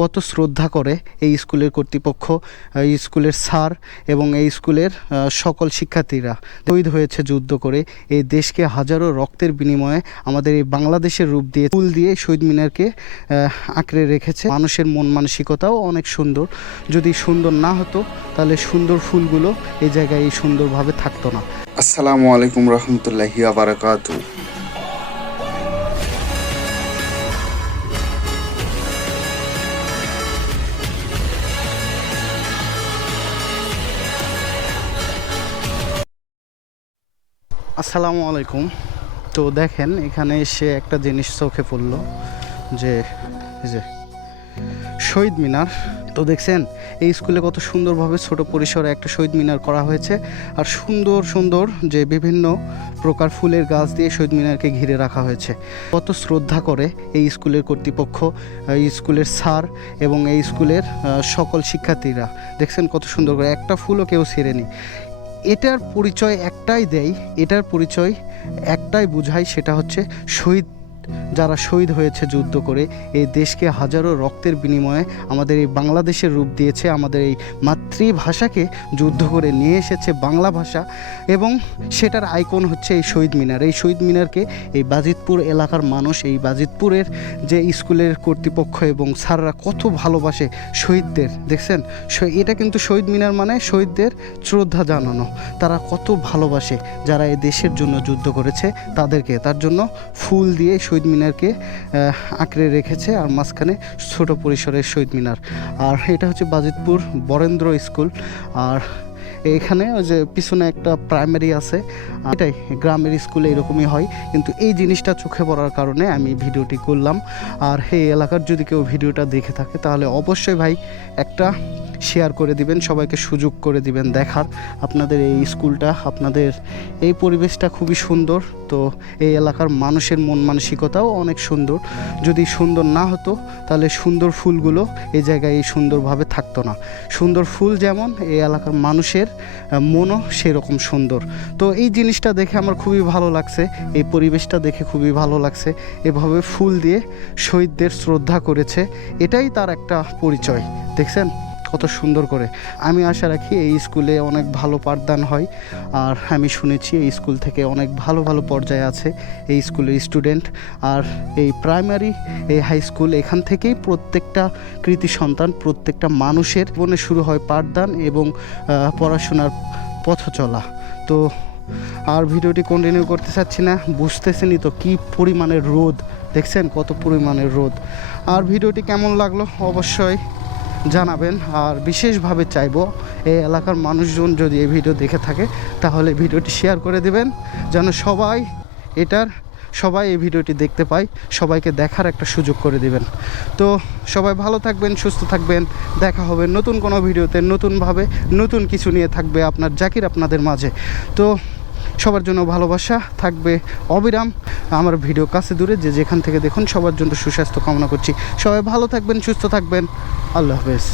কত শ্রদ্ধা করে এই স্কুলের কর্তৃপক্ষ, এই স্কুলের স্যার এবং এই স্কুলের সকল শিক্ষার্থীরা। শহীদ হয়েছে যুদ্ধ করে এই দেশকে হাজারো রক্তের বিনিময়ে আমাদের এই বাংলাদেশের রূপ দিয়ে ফুল দিয়ে শহীদ মিনারকে আঁকড়ে রেখেছে। মানুষের মন মানসিকতাও অনেক সুন্দর। যদি সুন্দর না হতো তাহলে সুন্দর ফুলগুলো এই জায়গায় এই সুন্দরভাবে থাকতো না। আসসালামু আলাইকুম রহমতুল্লাহি ওয়া বারাকাতুহু। আসসালামু আলাইকুম। তো দেখেন এখানে এসে একটা জিনিস চোখে পড়লো যে এই যে শহীদ মিনার। তো দেখছেন এই স্কুলে কত সুন্দরভাবে ছোট পরিসরে একটা শহীদ মিনার করা হয়েছে, আর সুন্দর সুন্দর যে বিভিন্ন প্রকার ফুলের গাছ দিয়ে শহীদ মিনারকে ঘিরে রাখা হয়েছে। কত শ্রদ্ধা করে এই স্কুলের কর্তৃপক্ষ, এই স্কুলের স্যার এবং এই স্কুলের সকল শিক্ষার্থীরা। দেখছেন কত সুন্দর করে, একটা ফুলও কেউ ছেড়েনি। এটার পরিচয় একটাই দেয়, এটার পরিচয় একটাই বোঝায়, সেটা হচ্ছে শহীদ, যারা শহীদ হয়েছে যুদ্ধ করে এই দেশকে হাজারো রক্তের বিনিময়ে আমাদের এই বাংলাদেশের রূপ দিয়েছে, আমাদের এই মাতৃভাষাকে যুদ্ধ করে নিয়ে এসেছে বাংলা ভাষা, এবং সেটার আইকন হচ্ছে এই শহীদ মিনার। এই শহীদ মিনারকে এই বাজিতপুর এলাকার মানুষ, এই বাজিতপুরের যে স্কুলের কর্তৃপক্ষ এবং স্যাররা কত ভালোবাসে শহীদদের। দেখছেন এটা কিন্তু শহীদ মিনার মানে শহীদদের শ্রদ্ধা জানানো। তারা কত ভালোবাসে যারা এই দেশের জন্য যুদ্ধ করেছে তাদেরকে, তার জন্য ফুল দিয়ে শহীদ মিনারকে আঁকড়ে রেখেছে, আর মাঝখানে ছোট পরিসরের শহীদ মিনার। আর এটা হচ্ছে বাজিতপুর বরেন্দ্র স্কুল। আর এখানে ওই যে পিছনে একটা প্রাইমারি আছে, এটাই গ্রামের স্কুলে এরকমই হয়, কিন্তু এই জিনিসটা চোখে পড়ার কারণে আমি ভিডিওটি করলাম। আর এই এলাকার যদি কেউ ভিডিওটা দেখে থাকে তাহলে অবশ্যই ভাই একটা শেয়ার করে দিবেন, সবাইকে সুযোগ করে দিবেন দেখার। আপনাদের এই স্কুলটা, আপনাদের এই পরিবেশটা খুবই সুন্দর। তো এই এলাকার মানুষের মন মানসিকতাও অনেক সুন্দর। যদি সুন্দর না হতো তাহলে সুন্দর ফুলগুলো এই জায়গায় এই সুন্দরভাবে থাকতো না। সুন্দর ফুল যেমন, এই এলাকার মানুষের মনও সেরকম সুন্দর। তো এই জিনিসটা দেখে আমার খুবই ভালো লাগছে, এই পরিবেশটা দেখে খুবই ভালো লাগছে। এভাবে ফুল দিয়ে শহীদদের শ্রদ্ধা করেছে, এটাই তার একটা পরিচয়। দেখছেন কত সুন্দর করে। আমি আশা রাখি এই স্কুলে অনেক ভালো পাঠদান হয়, আর আমি শুনেছি এই স্কুল থেকে অনেক ভালো ভালো পর্যায়ে আছে এই স্কুলের স্টুডেন্ট। আর এই প্রাইমারি, এই হাই স্কুল, এখান থেকেই প্রত্যেকটা কৃতি সন্তান, প্রত্যেকটা মানুষের জীবনে শুরু হয় পাঠদান এবং পড়াশোনার পথ চলা। তো আর ভিডিওটি কন্টিনিউ করতে চাচ্ছি না, বুঝতেছেনই তো কী পরিমাণের রোদ। দেখছেন কত পরিমাণের রোদ। আর ভিডিওটি কেমন লাগলো অবশ্যই জানাবেন। আর বিশেষভাবে চাইবো এই এলাকার মানুষজন যদি এই ভিডিও দেখে থাকে তাহলে ভিডিওটি শেয়ার করে দেবেন, যেন সবাই এই ভিডিওটি দেখতে পায়, সবাইকে দেখার একটা সুযোগ করে দিবেন। তো সবাই ভালো থাকবেন, সুস্থ থাকবেন। দেখা হবে নতুন কোনো ভিডিওতে, নতুনভাবে নতুন কিছু নিয়ে থাকবে আপনার জাকির আপনাদের মাঝে। তো সবার জন্য ভালোবাসা থাকবে অবিরাম। আমার ভিডিও কাছে দূরে যে যেখান থেকে দেখুন, সবার জন্য সুস্বাস্থ্য কামনা করছি। সবাই ভালো থাকবেন, সুস্থ থাকবেন। আল্লাহ হাফেজ।